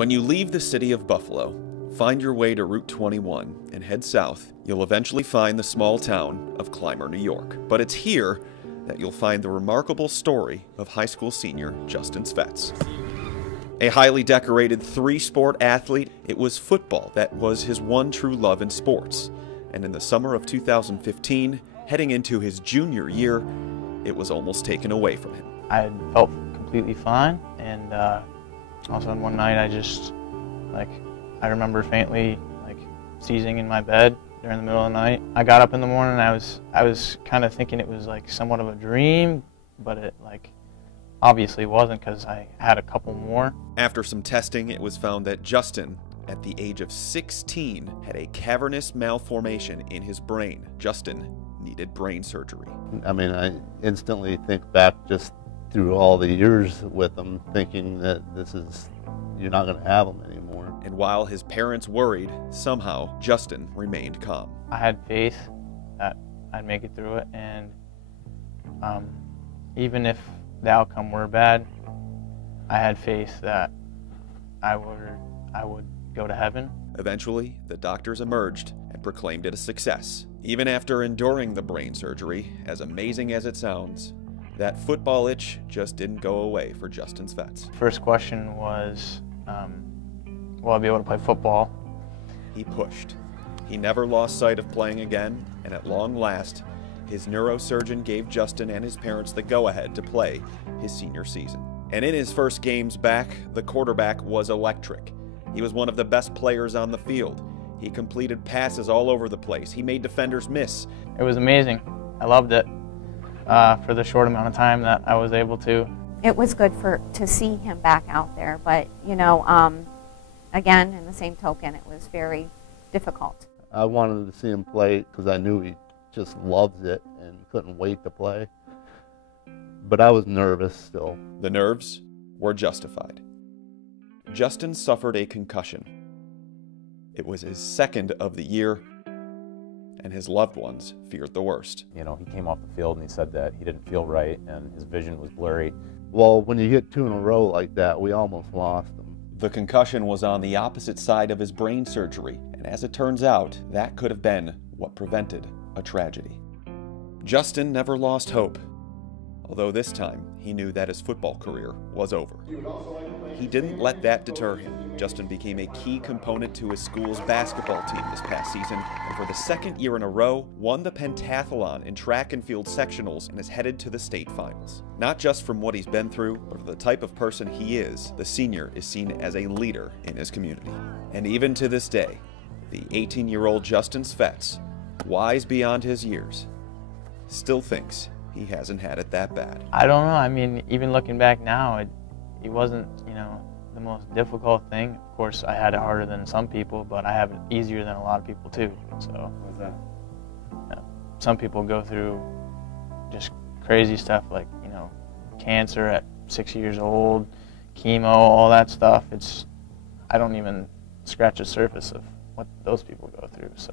When you leave the city of Buffalo, find your way to Route 21 and head south, you'll eventually find the small town of Clymer, New York. But it's here that you'll find the remarkable story of high school senior Justin Svetz. A highly decorated three-sport athlete, it was football that was his one true love in sports. And in the summer of 2015, heading into his junior year, it was almost taken away from him. I had felt completely fine, and also one night I remember faintly seizing in my bed during the middle of the night. I got up in the morning and I was kind of thinking it was somewhat of a dream, but it obviously wasn't, because I had a couple more. After some testing, it was found that Justin, at the age of 16, had a cavernous malformation in his brain. Justin needed brain surgery. I mean, I instantly think back just through all the years with him, thinking that you're not going to have him anymore. And while his parents worried, somehow Justin remained calm. I had faith that I'd make it through it, and even if the outcome were bad, I had faith that I would go to heaven. Eventually, the doctors emerged and proclaimed it a success. Even after enduring the brain surgery, as amazing as it sounds, that football itch just didn't go away for Justin Svetz. First question was, will I be able to play football? He pushed. He never lost sight of playing again, and at long last, his neurosurgeon gave Justin and his parents the go-ahead to play his senior season. And in his first games back, the quarterback was electric. He was one of the best players on the field. He completed passes all over the place. He made defenders miss. It was amazing. I loved it for the short amount of time that I was able to. It was good to see him back out there, but again, in the same token, it was very difficult. I wanted to see him play because I knew he just loves it and couldn't wait to play. But I was nervous still. The nerves were justified. Justin suffered a concussion. It was his second of the year, and his loved ones feared the worst. You know, he came off the field and he said that he didn't feel right and his vision was blurry. Well, when you get two in a row like that, we almost lost him. The concussion was on the opposite side of his brain surgery, and as it turns out, that could have been what prevented a tragedy. Justin never lost hope, although this time he knew that his football career was over. He didn't let that deter him. Justin became a key component to his school's basketball team this past season, and for the second year in a row, won the pentathlon in track and field sectionals and is headed to the state finals. Not just from what he's been through, but for the type of person he is, the senior is seen as a leader in his community. And even to this day, the 18-year-old Justin Svetz, wise beyond his years, still thinks he hasn't had it that bad. I don't know. I mean, even looking back now, it wasn't, the most difficult thing. Of course, I had it harder than some people, but I have it easier than a lot of people too. So, What's that? Some people go through just crazy stuff like, cancer at 6 years old, chemo, all that stuff. I don't even scratch the surface of what those people go through. So.